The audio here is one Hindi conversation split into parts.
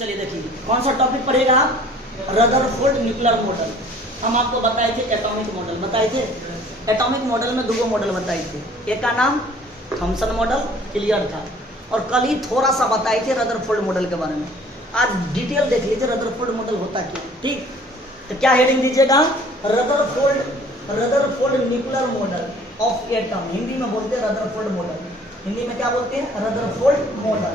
चलिए देखिए कौन सा टॉपिक पढ़ेगा आप, रदरफोर्ड न्यूक्लियर मॉडल। हम आपको बताए थे एटॉमिक मॉडल, बताए थे एटॉमिक मॉडल में दो मॉडल बताए थे, एक का नाम थॉमसन मॉडल क्लियर था, और कल ही थोड़ा सा बताए थे रदरफोर्ड मॉडल के बारे में। आज डिटेल देख लीजिए रदरफोर्ड मॉडल होता क्या, ठीक। तो क्या हेडिंग दीजिएगा, Rutherford nuclear model of atom, Hindi में बोलते हैं रदरफोर्ड मॉडल, हिंदी में क्या बोलते हैं, रदरफोर्ड मॉडल।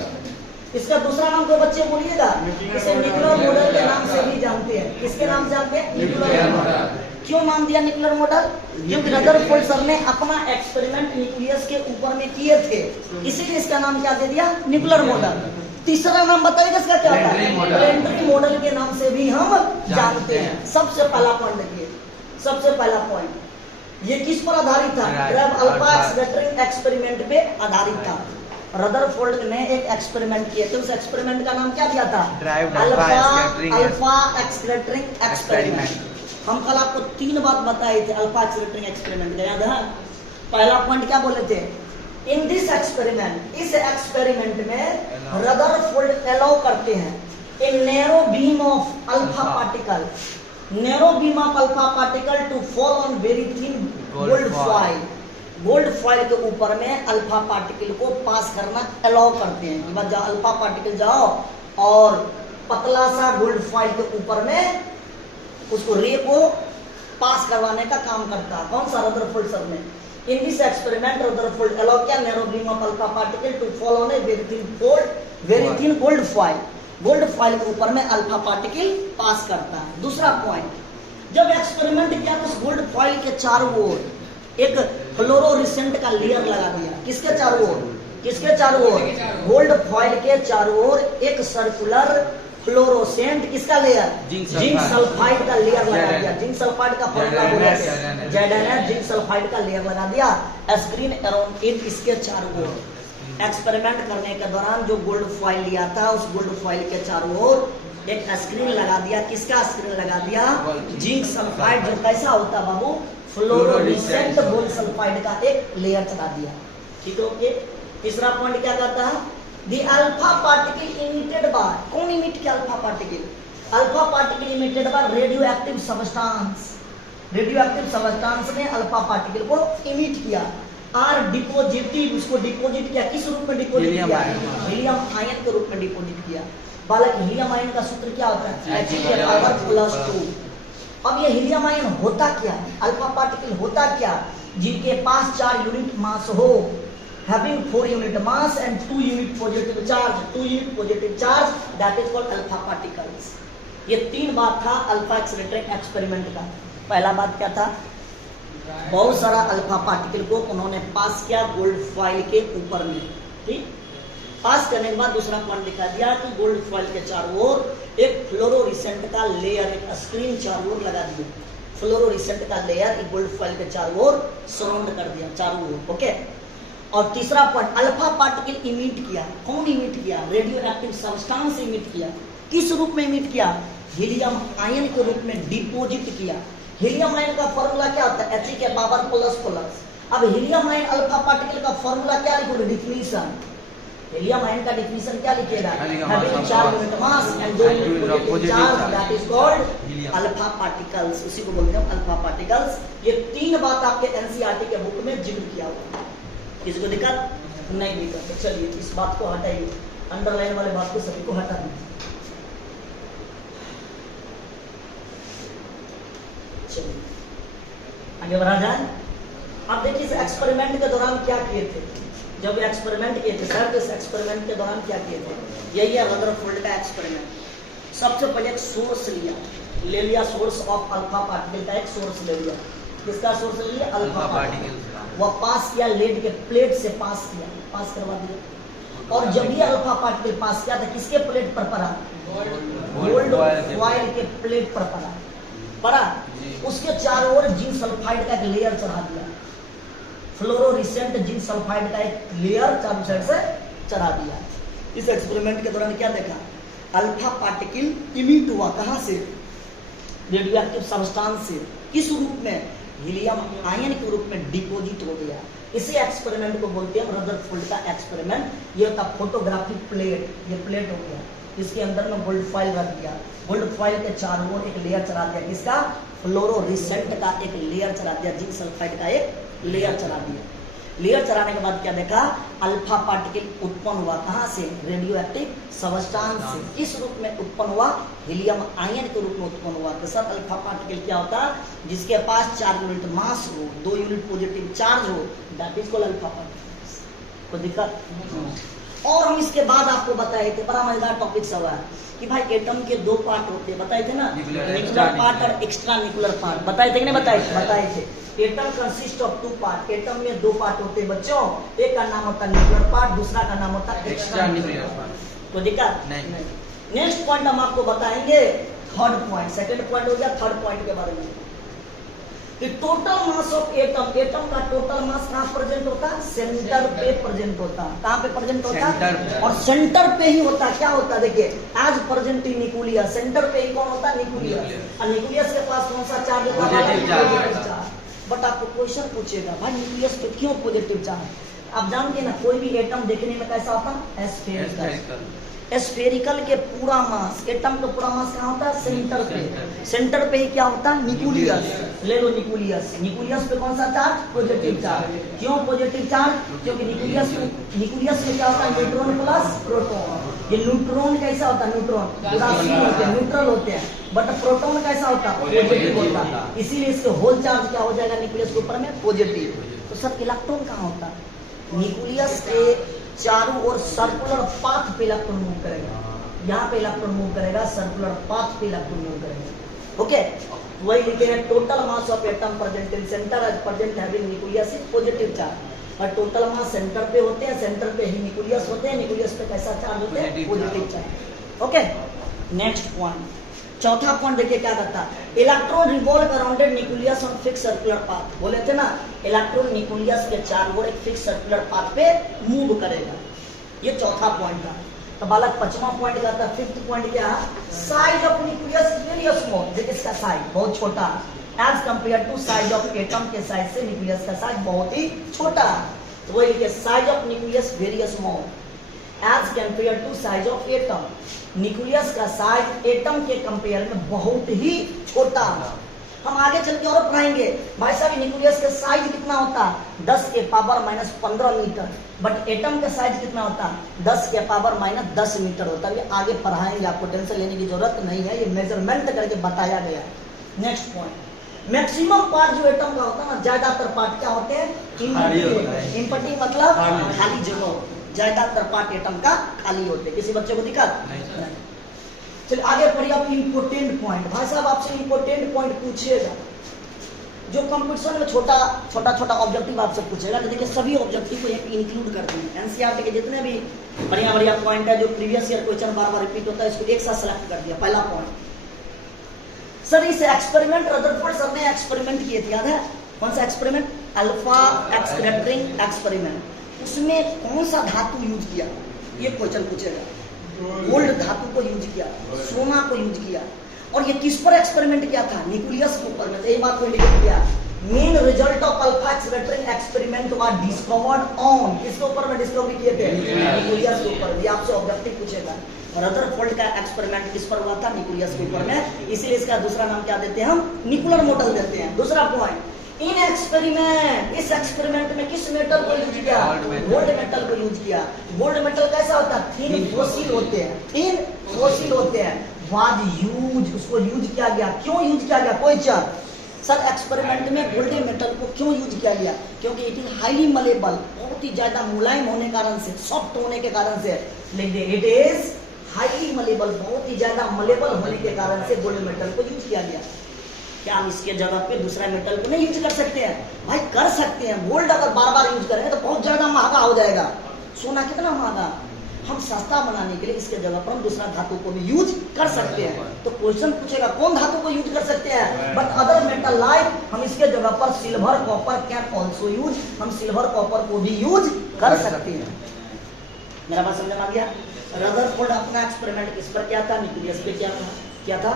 इसका दूसरा नाम तो बच्चे बोलिएगा, इसे न्यूक्लियर मॉडल के नाम से भी जानते हैं। किसके नाम से जानते हैं, न्यूक्लियर मॉडल। क्यों नाम दिया न्यूक्लियर मॉडल, क्योंकि रदरफोर्ड सर ने अपना एक्सपेरिमेंट न्यूक्लियस के ऊपर में किए थे, इसीलिए इसका नाम क्या दे दिया, न्यूक्लियर मॉडल। तीसरा नाम बताइएगा इसका क्या होता है, प्लेनेटरी मॉडल के नाम से भी हम जानते हैं। सबसे पहला पॉइंट देखिए, सबसे पहला पॉइंट ये किस पर आधारित था, ग्रैब अल्फा एक्सलेटरिंग एक्सपेरिमेंट पे आधारित था। रदरफोर्ड ने एक एक्सपेरिमेंट किए थे, उस एक्सपेरिमेंट का नाम क्या दिया था, अल्फा एक्सलेटरिंग एक्सपेरिमेंट। हम कल आपको 3 बात बताए थे अल्फा एक्सलेटरिंग एक्सपेरिमेंट, याद है। पहला पॉइंट क्या बोले थे, इन दिस एक्सपेरिमेंट, इस एक्सपेरिमेंट में रदरफोर्ड अलाउ करते हैं a narrow beam of alpha particle, narrow beam of alpha particle to fall on very thin gold foil. Gold foil के ऊपर में अल्फा पार्टिकल को पास करना अलाउ करते हैं कि बस जाओ अल्फा पार्टिकल जाओ और पतला सा गोल्ड फॉइल के ऊपर में उसको रे को पास करवाने का काम करता है। कौन सा, रदरफोर्ड सर ने। In this experiment Rutherford allow किया narrow beam of alpha particle to fall on a very thin gold foil. Gold foil के ऊपर में अल्फा पार्टिकल पास करता है। दूसरा पॉइंट, जब एक्सपेरिमेंट किया तो उस गोल्ड फॉइल के चारों ओर एक फ्लोरोसेंट का लेयर लगा दिया। किसके चारों ओर, किसके चारों ओर, गोल्ड फॉइल के चारों ओर एक सर्कुलर फ्लोरोसेंट किसका लेयर, जिंक सल्फाइड का लेयर लगा दिया। जिंक सल्फाइड का फॉर्मूला बोले ZnS, जिंक सल्फाइड का लेयर लगा दिया स्क्रीन अराउंड इट, इसके चारों ओर। एक्सपेरिमेंट करने के दौरान जो गोल्ड फॉइल लिया था उस गोल्ड फॉइल के चारों ओर एक स्क्रीन लगा दिया। किसका स्क्रीन लगा दिया, जिंक सल्फाइड, जो कैसा होता बाबू, फ्लोरोसेंट गोल्ड सल्फाइड का एक लेयर चढ़ा दिया, ठीक है। ओके, तीसरा पॉइंट क्या कहता है, the alpha particle emitted by, कौन इमिट किया alpha particle, alpha particle emitted by radioactive substance. Radioactive substance ने अल्फा पार्टिकल को इमिट किया। आर डिपोजिटिव, उसको डिपोजिट किया, किस रूप में डिपोजिट किया, हीलियम आयन के रूप में डिपोजिट किया। बालक हीलियम आयन का सूत्र क्या होता है, He+2। अब ये हीलियम आयन होता क्या है, अल्फा पार्टिकल होता क्या, जिनके पास 4 यूनिट मास हो, having 4 unit mass and 2 unit positive charge, 2 unit positive charge, that is called alpha particles. ये 3 बात था अल्फा एक्सलेटरिंग एक्सपेरिमेंट का। पहला बात क्या था, बहुत सारा अल्फा पार्टिकल को उन्होंने पास किया गोल्ड फॉइल के ऊपर में, ठीक। पास करने के बाद दूसरा पॉइंट दिखा दिया कि गोल्ड फॉइल के चारों ओर एक फ्लोरोसेंट का लेयर, एक स्क्रीन चारों ओर लगा दिया। फ्लोरोसेंट का लेयर एक गोल्ड फॉइल के चारों ओर सराउंड कर दिया चारों ओर, ओके। और तीसरा पॉइंट, अल्फा पार्टिकल इमिट किया। कौन इमिट किया, रेडियो एक्टिव सब्सटेंस इमिट किया। किस रूप में इमिट किया, हीलियम आयन के रूप में डिपोजिट किया। हीलियम आयन का फॉर्मूला क्या होता है, He के पावर प्लस। अब हीलियम आयन अल्फा पार्टिकल का फॉर्मूला क्या लिखोगे, डिफिनीशन। हीलियम आयन का डिफिनीशन क्या लिखेगा, having 4 unit mass and 2 unit positive charge, that is called alpha particles, उसी को बोलते हैं अल्फा पार्टिकल्स। ये 3 बात आपके एनसीईआरटी के बुक में जिक्र किया हुआ है। किसी को दिक्कत नहीं दिक्कत, तो चलिए इस बात को हटाइए, अंडरलाइन वाले बात को सभी को हटा दीजिए। चलिए आगे बढ़ा जाए। अब देखिए इस एक्सपेरिमेंट के दौरान क्या किए थे, जब एक्सपेरिमेंट किए थे सर, तो इस एक्सपेरिमेंट के दौरान क्या किए थे, यही है रदरफोर्ड का एक्सपेरिमेंट। सबसे पहले एक सोर्स ले लिया सोर्स ऑफ अल्फा पार्टिकल का एक सोर्स ले लिया। किसका सोर्स ले लिया, अल्फा पार्टिकल। वह पास किया लेड के प्लेट से, पास किया, पास करवा दिया। और जब ये अल्फा पार्टिकल पास किया था किसके प्लेट पर पड़ा, गोल्ड फॉइल के प्लेट पर पड़ा। उसके चारों ओर जिंक सल्फाइड का एक लेयर चढ़ा दिया। फ्लोरोसेंट जिंक सल्फाइड का एक लेयर चारों साइड से चढ़ा दिया। इस एक्सपेरिमेंट के दौरान क्या देखा, अल्फा पार्टिकल इमिट हुआ, कहां से, रेडियो एक्टिव सब्सटेंस से। किस रूप में, हीलियम आयन के रूप में डिपोजिट हो गया। इसी एक्सपेरिमेंट को बोलते हैं रदरफोर्ड का एक्सपेरिमेंट। ये होता फोटोग्राफिक प्लेट, ये प्लेट हो गया इसके अंदर में गोल्ड फॉइल रख दिया, गोल्ड फॉइल के चारों ओर एक लेयर चढ़ा दिया, किसका, फ्लोरोसेंट का एक लेयर चढ़ा दिया, जिंक सल्फाइड का एक लेयर चढ़ा दिया। लेयर चढ़ाने के बाद क्या देखा, अल्फा पार्टिकल उत्पन्न हुआ, कहां से, रेडियो एक्टिव सबस्टांस से। किस रूप में उत्पन्न हुआ, हीलियम आयन के रूप में उत्पन्न हुआ। तो सर अल्फा पार्टिकल क्या होता है, जिसके पास 4 यूनिट मास हो, 2 यूनिट पॉजिटिव चार्ज हो, that is called alpha particle. कोई दिक्कत? और हम इसके बाद आपको बताए थे, बड़ा मजेदार टॉपिक सब है कि भाई एटम के 2 पार्ट होते हैं, बताए थे ना, न्यूक्लियर पार्ट और एक्स्ट्रा न्यूक्लियर पार्ट, बताए थे कि नहीं बताए थे। Atom consist of 2 part, atom में 2 पार्ट होते हैं बच्चों, एक का नाम होता है न्यूक्लियर पार्ट, दूसरा का नाम होता है एक्स्ट्रा न्यूक्लियर पार्ट। तो दिक्कत नहीं। नेक्स्ट पॉइंट हम आपको बताएंगे, थर्ड पॉइंट, सेकंड पॉइंट हो गया, थर्ड पॉइंट के बारे में कि total mass of atom, atom का टोटल मास कहाँ प्रेजेंट होता है, सेंटर पे प्रेजेंट होता है। कहाँ पे प्रेजेंट होता है, और सेंटर पे ही होता है। क्या होता है देखिए, as present in nucleus, centre पे ही कौन होता है, न्यूक्लियस। और न्यूक्लियस के पास कौन सा चार्ज होता है, पॉजिटिव चार्ज। बट आपको क्वेश्चन पूछेगा, भाई न्यूक्लियस पे क्यों पॉजिटिव चार्ज। आप जानते हैं ना, कोई भी एटम देखने में कैसा होता है, स्फेरिकल। स्फेरिकल के पूरा मास, एटम का पूरा मास कहाँ होता है, सेंटर पे। सेंटर पे ही क्या होता है, न्यूक्लियस। ले लो न्यूक्लियस, न्यूक्लियस पे कौन सा चार्ज, पॉजिटिव चार्ज। क्यों पॉजिटिव चार्ज, क्योंकि न्यूक्लियस में क्या होता है, न्यूट्रॉन प्लस प्रोटॉन। ये न्यूट्रॉन कैसा होता है, न्यूट्रॉन उदासीन होते हैं, न्यूट्रल होते हैं, बट प्रोटॉन कैसा होता है, पॉजिटिव होता है। इसीलिए इसके होल चार्ज क्या हो जाएगा न्यूक्लियस के ऊपर में, पॉजिटिव। तो सर इलेक्ट्रॉन कहाँ होता है, न्यूक्लियस के चारों ओर सर्कुलर पाथ पे इलेक्ट्रॉन मूव करेगा। यहाँ पे इलेक्ट्रॉन मूव करेगा, सर्कुलर पाथ पे इलेक्ट्रॉन मूव करेगा। ओके, वही लिखे हैं, total mass of atom present in centre as present having nucleus is positive charge. और टोटल मास सेंटर पे होते हैं, सेंटर पे ही न्यूक्लियस होते हैं, न्यूक्लियस पे कैसा चार्ज होते हैं, positive charge. Okay, next point, चौथा पॉइंट देखिए क्या कहता है, electron revolve around nucleus on fix circular path. बोले थे ना, इलेक्ट्रॉन न्यूक्लियस के चारों ओर एक फिक्स सर्कुलर पाथ पे मूव करेगा। ये चौथा पॉइंट था। तो बालक 5वां पॉइंट कहता है, 5th पॉइंट क्या है, size of nucleus is very small. देखिए इसका साइज बहुत छोटा as compare to size of atom के साइज से न्यूक्लियस का साइज बहुत ही छोटा। तो वही लिखिए, size of nucleus very small as compare to size of atom. Nucleus का साइज एटम के कंपेयर में बहुत ही छोटा। हम आगे चल के और पढ़ाएंगे भाई साहब, न्यूक्लियस का साइज कितना होता है, 10 के power minus 15 metre, but atom का साइज कितना होता है, 10 के पावर माइनस 10 मीटर होता है। ये आगे पढ़ाएंगे, आपको टेंशन लेने की जरूरत नहीं है, ये मेजरमेंट करके बताया गया। नेक्स्ट पॉइंट, मैक्सिमम पार्ट जो एटम का होता है ना, ज्यादातर पार्ट क्या होते हैं, इम्पटी मतलब खाली जगह, ज्यादातर पार्ट एटम का खाली होते हैं। किसी बच्चे को दिक्कत नहीं। चलिए आगे पढ़िए, आप इम्पोर्टेंट पॉइंट, भाई साहब आपसे इम्पोर्टेंट पॉइंट पूछिएगा, जो कंपटीशन में छोटा छोटा ऑब्जेक्टिव आपसे पूछेगा। तो देखिए सभी ऑब्जेक्टिव को यहाँ इंक्लूड कर देंगे। एनसीईआरटी के जितने भी बढ़िया पॉइंट है, जो प्रीवियस ईयर क्वेश्चन बार रिपीट होता है, इसको एक साथ सेलेक्ट कर दिया। पहला पॉइंट, सर इस एक्सपेरिमेंट रदरफोर्ड सर ने एक्सपेरिमेंट किए थे, याद है कौन सा एक्सपेरिमेंट, अल्फा एक्सक्रेटरिंग एक्सपेरिमेंट। उसमें कौन सा धातु यूज किया, ये क्वेश्चन पूछेगा। गोल्ड धातु को यूज किया, सोना को यूज किया, और ये किस पर एक्सपेरिमेंट किया था, न्यूक्लियस के ऊपर में। तो ये बात को इंडिकेट किया, main result of alpha scattering experiment was discovered on, किसके ऊपर में डिस्कवरी किए थे, न्यूक्लियस के ऊपर। ये आपसे ऑब्जेक्टिव पूछेगा। रदरफोर्ड का एक्सपेरिमेंट किस पर हुआ था, न्यूक्लियस के ऊपर में, इसीलिए इसका दूसरा नाम क्या देते हैं हम, न्यूक्लियर मॉडल देते हैं। दूसरा पॉइंट, इन एक्सपेरिमेंट, इस एक्सपेरिमेंट में किस मेटल को यूज किया, गोल्ड मेटल को यूज किया। गोल्ड मेटल कैसा होता है, थिन फोसिल होते हैं, थिन फोसिल होते हैं। वाज यूज, उसको यूज किया गया, क्यों यूज किया गया, क्वेश्चन। सर एक्सपेरिमेंट में गोल्डन मेटल को क्यों यूज किया गया, क्योंकि इट इज हाईली मलेबल, बहुत ही ज्यादा मुलायम होने के कारण से, सॉफ्ट होने के कारण से, लिख दे इट इज हाईली मलेबल, बहुत ही ज्यादा मलेबल होने के कारण से गोल्ड मेटल को यूज किया गया। क्या हम इसके जगह पे दूसरा मेटल को नहीं यूज कर सकते हैं, भाई कर सकते हैं। गोल्ड अगर बार बार यूज करेंगे तो बहुत ज्यादा महंगा हो जाएगा। सोना कितना महंगा, हम सस्ता बनाने के लिए इसके जगह पर हम दूसरा धातु को भी यूज कर सकते हैं। तो क्वेश्चन पूछेगा कौन धातु को यूज कर सकते हैं, बट अदर मेटल लाइक, हम इसके जगह पर silver copper can also use, हम सिल्वर कॉपर को भी यूज कर सकते हैं। मेरा बात समझ में आ गया। रदरफोर्ड अपना एक्सपेरिमेंट किस पर किया था, न्यूक्लियस पे किया था। क्या था,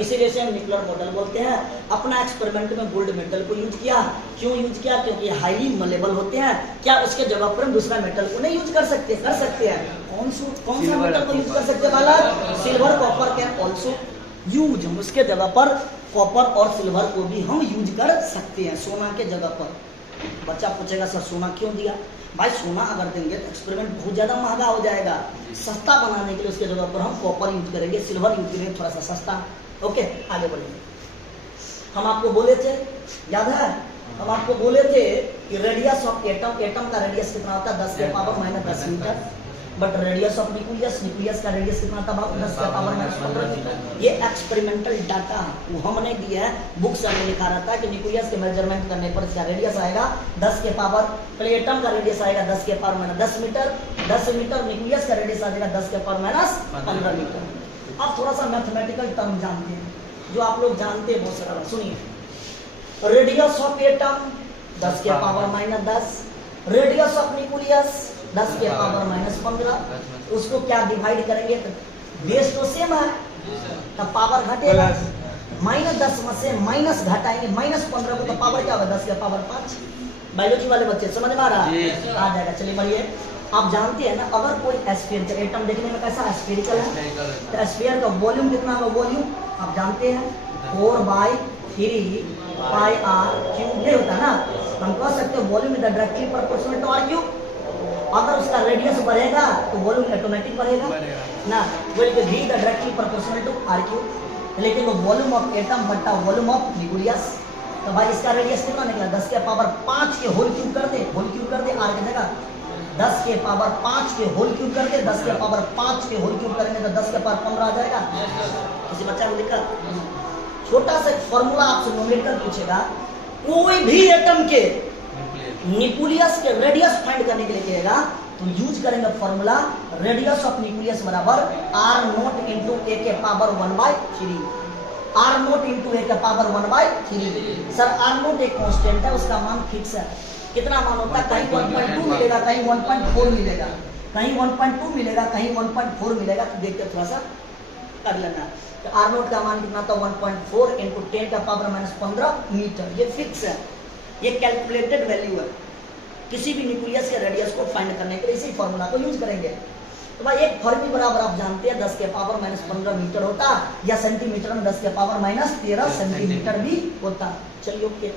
इसीलिए से हम न्यूक्लियर मॉडल बोलते हैं। अपना एक्सपेरिमेंट में गोल्ड मेटल को यूज किया। क्यों यूज किया? क्योंकि हाईली मलेबल होते हैं। क्या उसके जगह पर हम दूसरा मेटल को नहीं यूज कर सकते? कर सकते हैं। कौन सा मेटल को यूज कर सकते हैं बालक? Silver copper can also use. हम उसके जगह पर कॉपर और सिल्वर को भी हम यूज कर सकते हैं सोना के जगह पर। बच्चा पूछेगा सर सोना क्यों दिया? भाई सोना अगर देंगे तो एक्सपेरिमेंट बहुत ज़्यादा महंगा हो जाएगा। सस्ता बनाने के लिए उसके जगह पर हम कॉपर यूज करेंगे, सिल्वर यूज करेंगे, थोड़ा सा सस्ता। ओके, आगे बढ़िए। हम आपको बोले थे, याद है, हम आपको बोले थे कि रेडियस ऑफ एटम का रेडियस कितना होता है? 10 के power minus 10 metre. But radius of nucleus का रेडियस कितना था बाबू? 10 के पावर माइनस 15 मीटर। ये एक्सपेरिमेंटल डाटा है, वो हमने दिया है। बुक से हमने लिखा रहता है कि न्यूक्लियस के मेजरमेंट करने पर इसका रेडियस आएगा 10 के पावर, पहले एटम का रेडियस आएगा 10 के power minus 10 metre. 10 metre nucleus का रेडियस आ जाएगा 10 के पावर माइनस 15 मीटर। अब थोड़ा सा मैथमेटिकल टर्म जानते हैं जो आप लोग जानते हैं बहुत सारा। सुनिए, रेडियस ऑफ एटम 10 के power minus 10, radius of nucleus 10 के पावर माइनस 15। उसको क्या डिवाइड करेंगे? बेस तो सेम है, तब पावर घटेगा। माइनस 10 में से माइनस घटाएंगे, माइनस 15 को तो पावर क्या होगा? 10 के पावर 5। बायोलॉजी वाले बच्चे समझ में आ रहा है? आ जाएगा। चलिए बढ़िए। आप जानते हैं ना, अगर कोई स्फीयर, एटम देखने में कैसा स्फीयरिकल है, तो स्फीयर का वॉल्यूम कितना होगा? वॉल्यूम आप जानते हैं 4/3 पाई आर क्यूब नहीं होता ना। हम कह सकते हैं volume is directly proportional to r cube. अगर उसका रेडियस बढ़ेगा तो वॉल्यूम ऑटोमेटिक बढ़ेगा ना, बोलिए भी directly proportional to r cube. लेकिन वो वॉल्यूम ऑफ एटम बटा वॉल्यूम ऑफ न्यूक्लियस, तो भाई इसका रेडियस कितना निकला? 10 के पावर 5 के होल क्यूब कर दे, होल क्यूब कर दे आर की जगह 10 के पावर 5 के होल क्यूब कर दे। 10 के पावर 5 के होल क्यूब करेंगे तो 10 के पावर 15 आ जाएगा। किसी बच्चा को दिक्कत? छोटा सा फॉर्मूला आपसे न्यूमेरिकल पूछेगा, कोई भी एटम के न्यूक्लियस के रेडियस फाइंड करने के लिए कहेगा तो यूज करेंगे फॉर्मूला रेडियस ऑफ न्यूक्लियस बराबर आर नोट इंटू ए के पावर 1/3। आर नोट इंटू ए के पावर 1/3। सर आर नोट एक कांस्टेंट है, उसका मान फिक्स है। कितना मान होता है? कहीं 1.2 मिलेगा, कहीं 1.4 मिलेगा, कहीं 1.2 मिलेगा, कहीं 1.4 मिलेगा। तो देखते थोड़ा सा कर लेना। तो आर नोट का मान कितना था? 1.4 इंटू 10 का पावर माइनस 15 मीटर। ये फिक्स है, ये कैलकुलेटेड वैल्यू है। किसी भी न्यूक्लियस के रेडियस को फाइंड करने के लिए इसी फॉर्मूला को यूज करेंगे। तो भाई एक फर्मी बराबर आप जानते हैं 10 के पावर माइनस 15 मीटर होता, या सेंटीमीटर में 10 के पावर माइनस 13 सेंटीमीटर भी होता। चलिए ओके।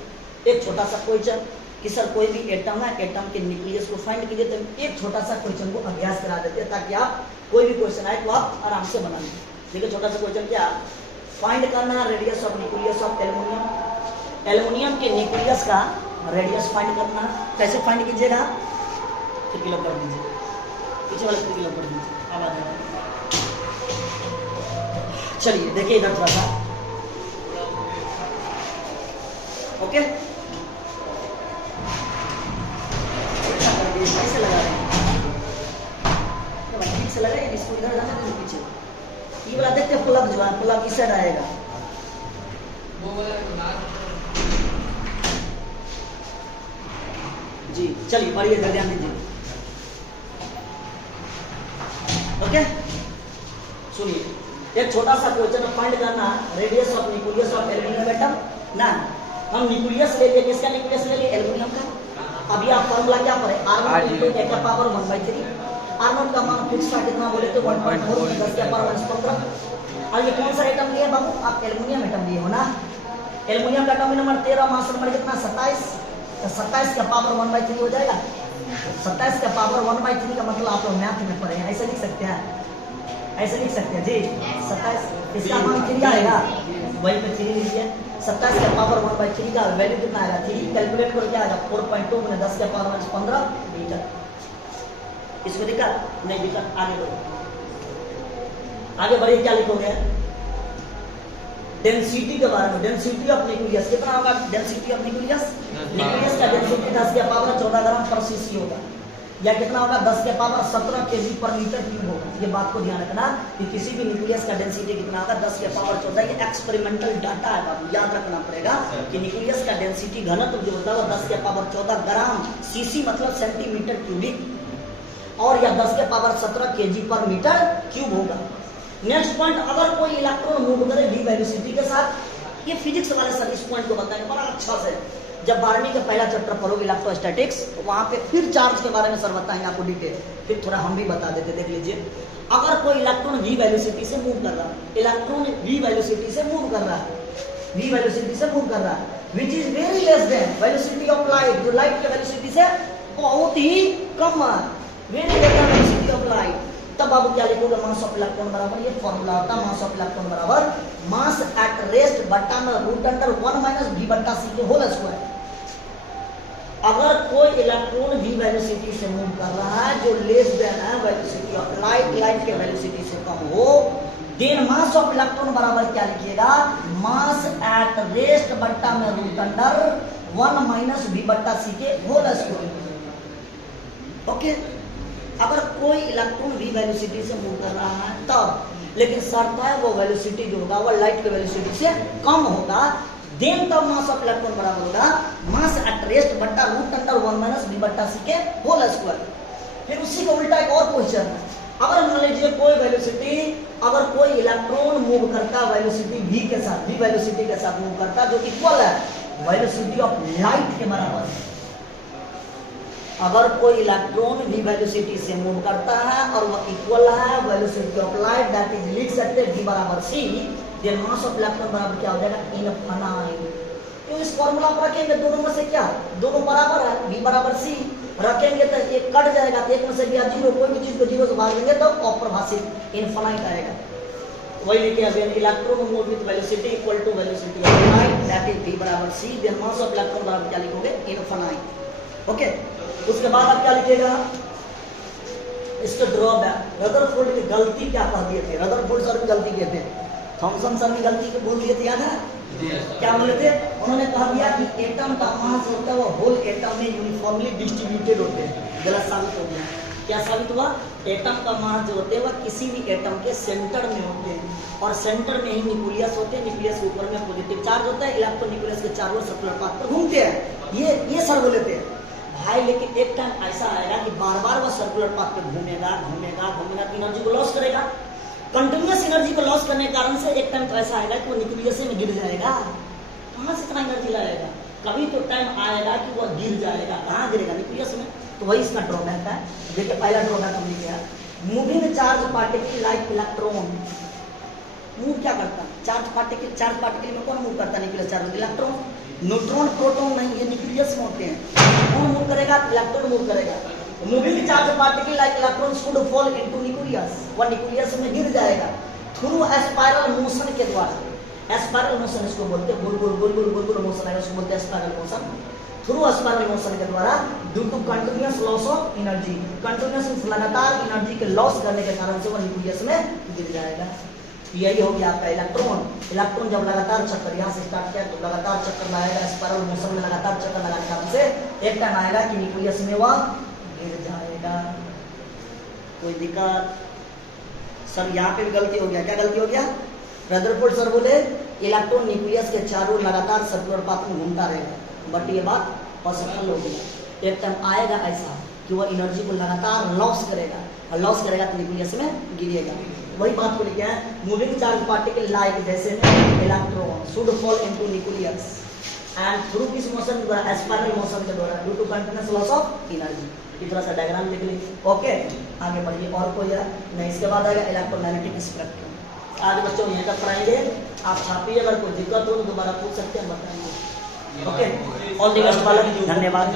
एक छोटा सा क्वेश्चन कि सर कोई भी एटम है, एटम के न्यूक्लियस को फाइंड कीजिए। तो एक छोटा सा क्वेश्चन को अभ्यास करा देते हैं ताकि आप कोई भी क्वेश्चन आए तो आप आराम से बना लें। देखिए छोटा सा क्वेश्चन क्या, फाइंड करना radius of nucleus of aluminium. Aluminium के न्यूक्लियस का रेडियस फाइंड करना। कैसे फाइंड कीजिएगा? खिड़की लॉक कर दीजिए, पीछे वाला खिड़की लॉक कर दीजिए, आवाज आ। चलिए देखिए इधर थोड़ा सा। ओके, कैसे लगा रहे हैं? ठीक से लगाइए, इसको इधर जाने दीजिए पीछे। ये वाला देखते प्लग जो है, प्लग इस साइड आएगा। जी चलिए बढ़िए, ध्यान दीजिए। ओके सुनिए, एक छोटा सा क्वेश्चन फाइंड करना radius of nucleus of aluminium atom ना। हम न्यूक्लियस ले लिए, किसका न्यूक्लियस ले लिए? एल्युमिनियम का। अभी आप फॉर्मूला क्या पढ़े? R0 इंटू ए का पावर 1/3। R0 का मान फिक्स था कितना बोले तो 1.4 में 10 के पावर माइनस 15। और ये कौन सा एटम लिए बाबू? आप एल्युमिनियम एटम लिए हो ना। एल्युमिनियम का एटॉमिक नंबर 13, मास नंबर कितना? 27। तो 27 का पावर 1/3 हो जाएगा। 27 का पावर 1/3 का मतलब आप लोग मैथ में पढ़े हैं, ऐसे लिख सकते हैं, ऐसे लिख सकते हैं जी। 27 इसका मान 3 आएगा, वही पे 3 लीजिए। 27 का पावर 1/3 का वैल्यू कितना आएगा? 3 कैलकुलेट करो क्या आएगा? 4.2 में 10 के पावर माइनस 15 मीटर। इसमें दिक्कत नहीं? दिक्कत आगे बढ़ो, आगे बढ़िए। क्या लिखोगे? डेंसिटी के बारे में। डेंसिटी ऑफ न्यूक्लियस कितना होगा? डेंसिटी ऑफ न्यूक्लियस, न्यूक्लियस का डेंसिटी 10 के पावर 14 ग्राम पर सीसी होगा, या कितना होगा? 10 के पावर 17 केजी पर मीटर क्यूब होगा। ये बात को ध्यान रखना कि किसी भी न्यूक्लियस का डेंसिटी कितना होगा? 10 के पावर 14। ये एक्सपेरिमेंटल डाटा है बाबू, याद रखना पड़ेगा कि न्यूक्लियस का डेंसिटी घनत्व जो होता है वो 10 के पावर 14 ग्राम, सीसी मतलब सेंटीमीटर क्यूबिक, और या 10 के पावर 17 केजी पर मीटर क्यूब होगा। नेक्स्ट पॉइंट, अगर कोई इलेक्ट्रॉन मूव करे वी वेलोसिटी के साथ, ये फिजिक्स वाले सर इस पॉइंट को बताएंगे बड़ा अच्छा से। जब 12वीं का पहला चैप्टर पढ़ोगे इलेक्ट्रोस्टैटिक्स, तो वहां पे फिर चार्ज के बारे में सर बताएंगे आपको डिटेल, फिर थोड़ा हम भी बता देते। देख लीजिए, अगर कोई इलेक्ट्रॉन वी वेलोसिटी से मूव कर रहा है, इलेक्ट्रॉन वी वेलोसिटी से मूव कर रहा है, वी वेलोसिटी से मूव कर रहा है, which is very less than velocity of light, जो लाइट के वेलोसिटी से बहुत ही कम है, very less than velocity of light, तब आप क्या लिखोगे, मास ऑफ इलेक्ट्रॉन बराबर, ये फॉर्मूला होता है, मास ऑफ इलेक्ट्रॉन बराबर मास एट रेस्ट बट्टा में रूट अंडर 1 माइनस v बट्टा c के होल स्क्वायर। अगर कोई इलेक्ट्रॉन v वेलोसिटी से मूव कर रहा है जो लेस देन है वेलोसिटी ऑफ लाइट, लाइट के वेलोसिटी से कम हो, देन मास ऑफ इलेक्ट्रॉन बराबर क्या लिखिएगा, मास एट रेस्ट बट्टा में रूट अंडर 1 माइनस v बट्टा c के होल स्क्वायर। ओके, अगर कोई इलेक्ट्रॉन v वेलोसिटी से मूव कर रहा है तब, लेकिन शर्त है वो वेलोसिटी जो होगा वो लाइट के वेलोसिटी से कम होगा, देन तब मास ऑफ इलेक्ट्रॉन बराबर होगा मास एट रेस्ट बट्टा रूट अंडर 1 माइनस v बट्टा c के होल स्क्वायर। फिर उसी का उल्टा एक और क्वेश्चन है, अगर मान लीजिए कोई वेलोसिटी, अगर कोई इलेक्ट्रॉन मूव करता वेलोसिटी v के साथ, v वेलोसिटी के साथ मूव करता जो इक्वल है वेलोसिटी ऑफ लाइट के बराबर, अगर कोई इलेक्ट्रॉन v वेलोसिटी से मूव करता है और वह इक्वल है velocity of light, that is लिख सकते हैं v बराबर c, then mass of electron बराबर क्या हो जाएगा, इनफाइनाइट। तो इस फॉर्मूला पर रखेंगे दोनों में से क्या, दोनों बराबर है, v बराबर c रखेंगे तो एक कट जाएगा, तो एक में से भी जीरो, कोई भी चीज को जीरो से भाग देंगे तो अप्रभाषित इनफाइनाइट आएगा। वही लिखे अभी, electron move with velocity equal to velocity of light, that is v बराबर c, then mass of electron बराबर क्या लिखोगे, इनफाइनाइट। ओके, उसके बाद आप क्या लिखेगा, इसका ड्रॉबैक, रदरफोर्ड की गलती क्या कह दिए थे, रदरफोर्ड सर भी गलती किए थे, थॉमसन सर भी गलती के बोल दिए थे, याद है क्या बोले थे, उन्होंने कहा दिया कि एटम का मास होता है वो होल एटम में यूनिफॉर्मली डिस्ट्रीब्यूटेड होते हैं, गलत साबित हो गया। क्या साबित हुआ, एटम का मास जो होते हैं वह किसी भी एटम के सेंटर में होते हैं, और सेंटर में ही न्यूक्लियस होते हैं, न्यूक्लियस के ऊपर में पॉजिटिव चार्ज होता है, इलेक्ट्रॉन न्यूक्लियस के चारों ओर सर्कुलर पाथ पर घूमते हैं, ये सर बोले थे भाई। लेकिन एक टाइम ऐसा आएगा कि बार बार वह सर्कुलर पाथ पे घूमेगा घूमेगा घूमेगा, एनर्जी को लॉस करेगा, कंटिन्यूअस एनर्जी को लॉस करने के कारण से एक टाइम तो ऐसा आएगा कि वो न्यूक्लियस में गिर जाएगा। कहाँ से इतना एनर्जी लाएगा, कभी तो टाइम आएगा कि वह गिर जाएगा, कहाँ गिरेगा, न्यूक्लियस में। तो वही इसका ड्रॉबैक है। देखिए पहला ड्रॉबैक हमने किया, moving charge particle like electron move क्या करता है, चार्ज पार्टिकल में कौन मूव करता है, nucleus charge, electron, neutron proton नहीं, ये न्यूक्लियस में होते हैं, कौन मूव करेगा, इलेक्ट्रॉन मूव करेगा। Moving charge particle like electron should fall into nucleus, वह न्यूक्लियस में गिर जाएगा थ्रू स्पाइरल मोशन के द्वारा। स्पाइरल मोशन इसको बोलते हैं, गोल गोल गोल गोल गोल गोल मोशन है, उसको बोलते हैं spiral motion. Through spiral motion के द्वारा due to continuous loss of energy, continuous लगातार एनर्जी के लॉस करने के कारण से वह न्यूक्लियस में गिर जाएगा। यही हो गया आपका इलेक्ट्रॉन। इलेक्ट्रॉन जब लगातार चक्कर यहाँ से स्टार्ट किया तो लगातार चक्कर लगाएगा, स्पाइरल मोशन में लगातार चक्कर लगाने के कारण से एक टाइम आएगा कि न्यूक्लियस में वह गिर जाएगा। कोई दिक्कत सर, यहाँ पे भी गलती हो गया, क्या गलती हो गया, रदरफोर्ड सर बोले इलेक्ट्रॉन न्यूक्लियस के चारों लगातार सर्कुलर पाथ में घूमता रहेगा, बट ये बात असफल हो गई। एक टाइम आएगा ऐसा कि वह एनर्जी को लगातार लॉस करेगा, और लॉस करेगा तो न्यूक्लियस में गिरेगा। वही बात को लिखा है, मूविंग चार्ज पार्टिकल लाइक जैसे electron should fall into nucleus and through this motion spiral motion के द्वारा due to continuous loss of energy. ये थोड़ा सा डायग्राम लिख लीजिए। ओके, आगे बढ़िए। और कोई है नहीं, इसके बाद आएगा इलेक्ट्रोमैग्नेटिक स्पेक्ट्रम। आज बच्चों यहीं तक पढ़ाएंगे, आप छापिए, अगर कोई दिक्कत हो तो दोबारा पूछ सकते हैं, बताएंगे। ओके, ऑल द बेस्ट वाला, धन्यवाद।